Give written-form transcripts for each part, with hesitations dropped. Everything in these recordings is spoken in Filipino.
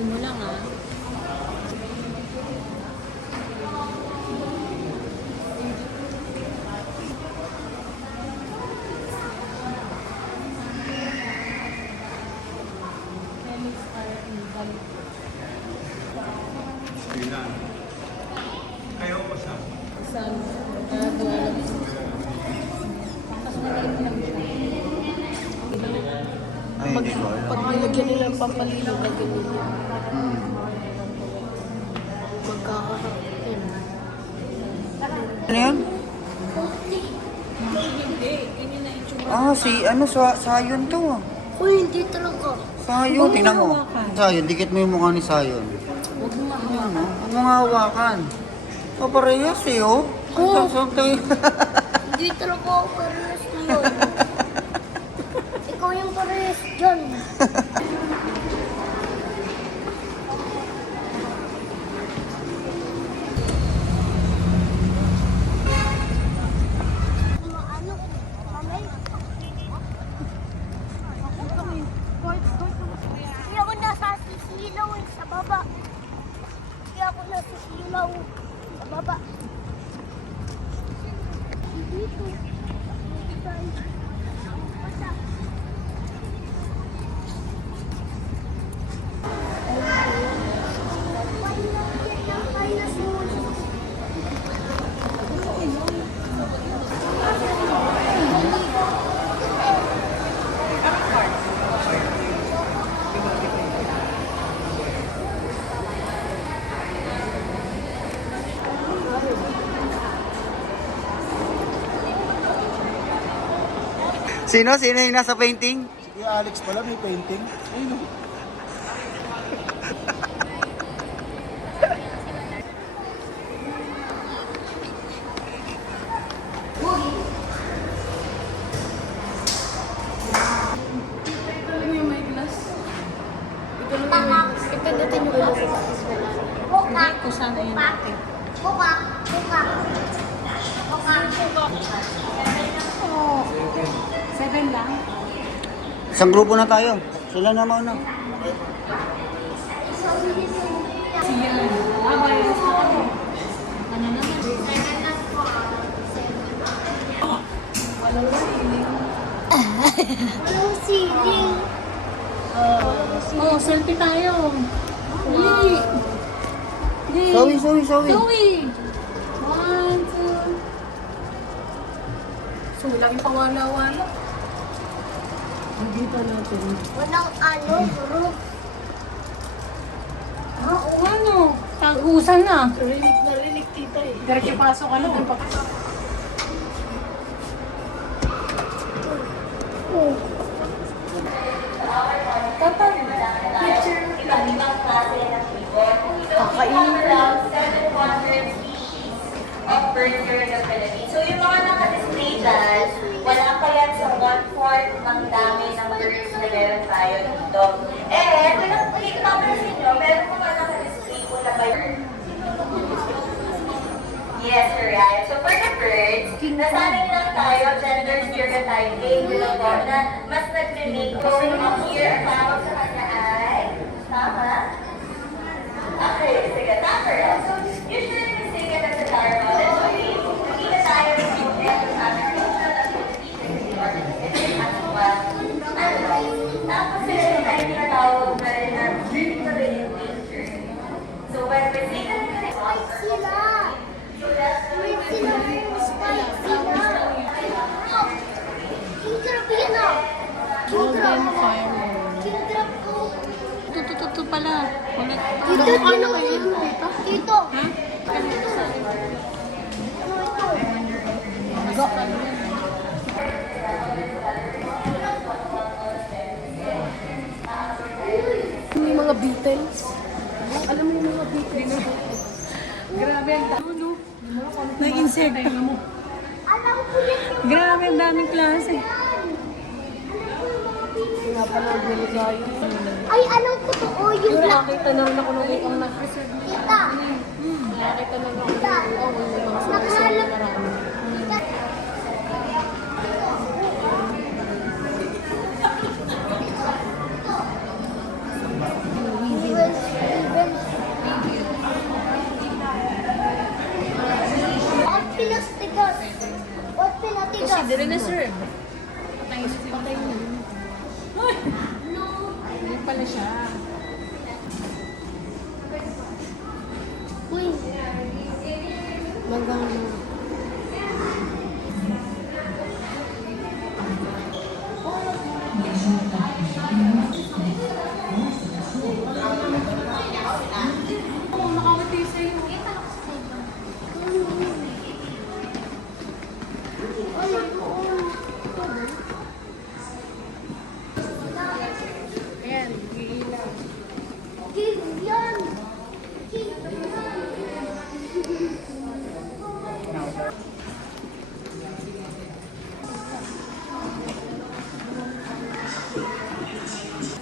Tagal mo lang ah. Kayo ko siya. Saan? Alam. Tapos maliit lang siya. Ay, hindi ko alam. Pag nilagyan nila ang pampalilo, lagyan nila. Magkakaroon. Ano yan? Hindi, ini na itsura. Ah, si ano, Sayon to. Uy, hindi talaga. Sayon, tingnan mo. Sayon, dikit mo yung mukha ni Sayon. Huwag mo mahawa. Ano? Ang mga hawakan. O, parehas eh, oh. Oo. Hindi talaga ako parehas ngayon. Ikaw yung parehas dyan. Ano? Mamay? Hindi ako nasasisilaw sa baba. Hindi ako nasisilaw sa baba. Dito. Sino? Sino yung nasa painting? Si Kuya Alex pala may painting. Ayun o. Ipindutin yung glass. Buka. Kung saan na yun natin. Buka. Buka. Buka. Oo. 7 lang. Isang grupo na tayo. Sila na mauna. Siya. Abay. Ano naman? Walang siling. Oh, selfie tayo. Yay! Yay! Sawi. Zoe! 1, 2. So, laging pawala-wala. Dito natin. Walang ano, bro. Oo, ano? Tag-usan na. Narinig tita eh. Diretso pasok ka na. Oh. Tatay. Of birds here in the Philippines. So yung mga naka-display dyan, wala pa yan sa 1/4 ng dami ng birds na meron tayo dito. And, kung napansin nyo, meron po mga naka-display po na bird. Yes, correct. So for the birds, nasanay lang tayo, gender stereotyping, na mas nag-relate ko yung here, ang tawag sa kanya ay, tama? Okay, sige, tama. So, usually, sige na sa Tara model. So, nakita tayo ng student sa aming cultural activities and the organization as well. Tapos, tayo tinatawag na rin na dreaming of a new nature. So, when we say that it's Ay, sila. so that's Ay, sila. Ay, sila. King drop yan ah. King drop. Golden fire. King drop ko. Ito pala. Ulit. Dito, Ano dito, kayo? dito. Dito. Ha? Ano ito? May mga Beatles. Alam mo yung mga Beatles? Grabe ang dami. No? Na-insert. Alam ko yan yung Grabe ang daming klase. Pinapanood nila tayo. Ay, anong totoo yung black? Nakakita na rin ako nung ikong nag-preserve. Tita. Nakakita na rin ako Tita. nung may mga preserve Nakahalap. na marami. Tita. Weaving. pala siya. Uy. Maganda. Oo, nakawati sa'yo. Ayan, giilaw. Yan.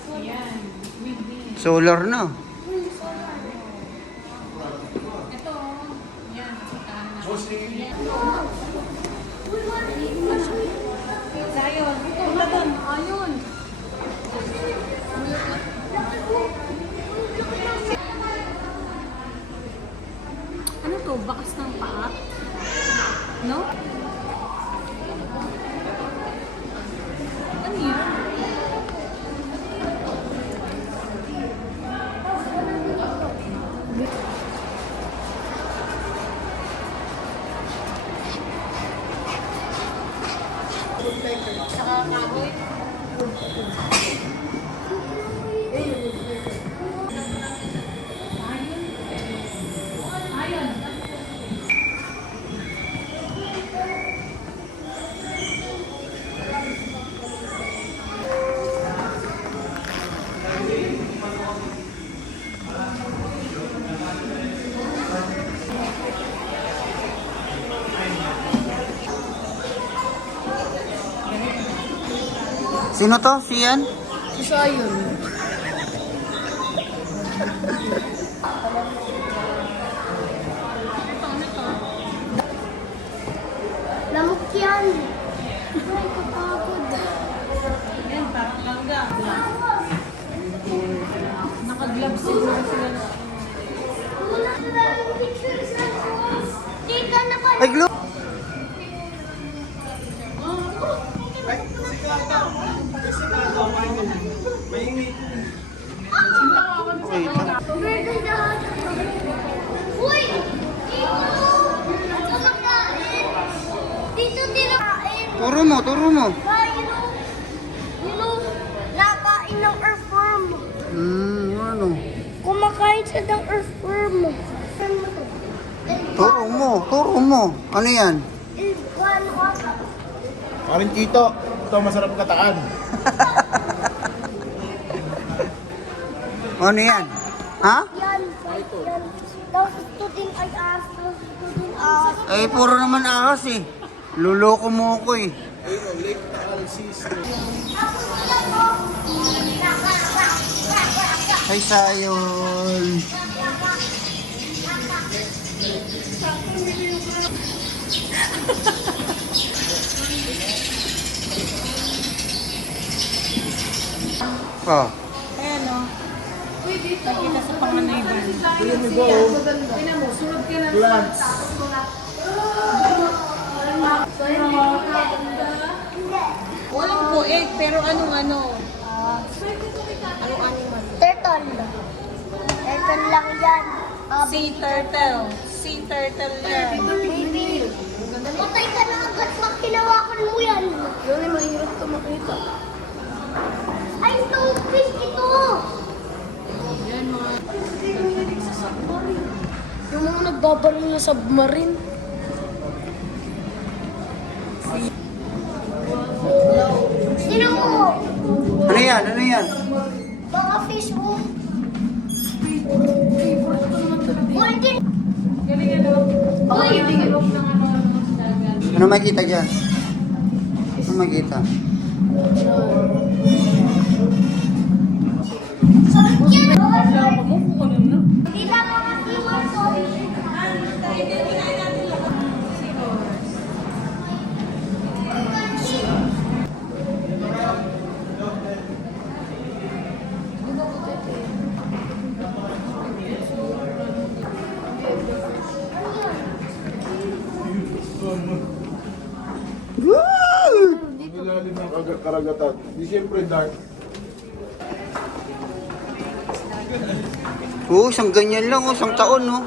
Ayan, with this. Solar na. Ito, yan, sikahan na. Sayon, wala doon. Ayun. Ano to? Bakas ng paa? No? Ano yun? Saka kahoy. Ayun. Sino to? Si Ian? Si Sayon. Lamok yan. Ay, kapagod. Yan, parang langga. Naka-gloves siguro sila. Wala na lang picture sa Tika na pa. Ay, Glo! Uy! Dito! Kumakain! Dito kain! Turo mo. Nakain ng earthworm. Ano? Kumakain siya ng earthworm. Turo mo. Ano yan? Parin Chito, ito masarap kataan. Ano yan? Ha? Yan. Tapos ito din ay aso. Ito din aso. Ay, puro naman ahas eh. Luloko mo ko eh. Ay, Sayon. Oh. Ayan o. Nakita sa panganay ba? Here we go. Tingnan mo, sunod ka na. Plants. Walang poeg, pero ano? Anong animal? Turtle. Turtle lang yan. Sea turtle. Sea turtle yan. Baby. Patay ka na agad pag hinawakan mo yan. Yun ay mahirap ka makita. Ay, stonefish ito! Yan mga nagkikinig sa submarine. Yung mga nagbabaril na submarine. Sino mo? Ano yan? Baka fish mo. Golden. Galing ano? Uy! Ilog ng ano. Ano makita dyan? Ano makita? Sarap yan! Alam mo kung ano na? Kita mga simon to. Ilalim ng karagatan. Di siyempre dark. Oo, isang ganyan lang, oh, isang taon, no?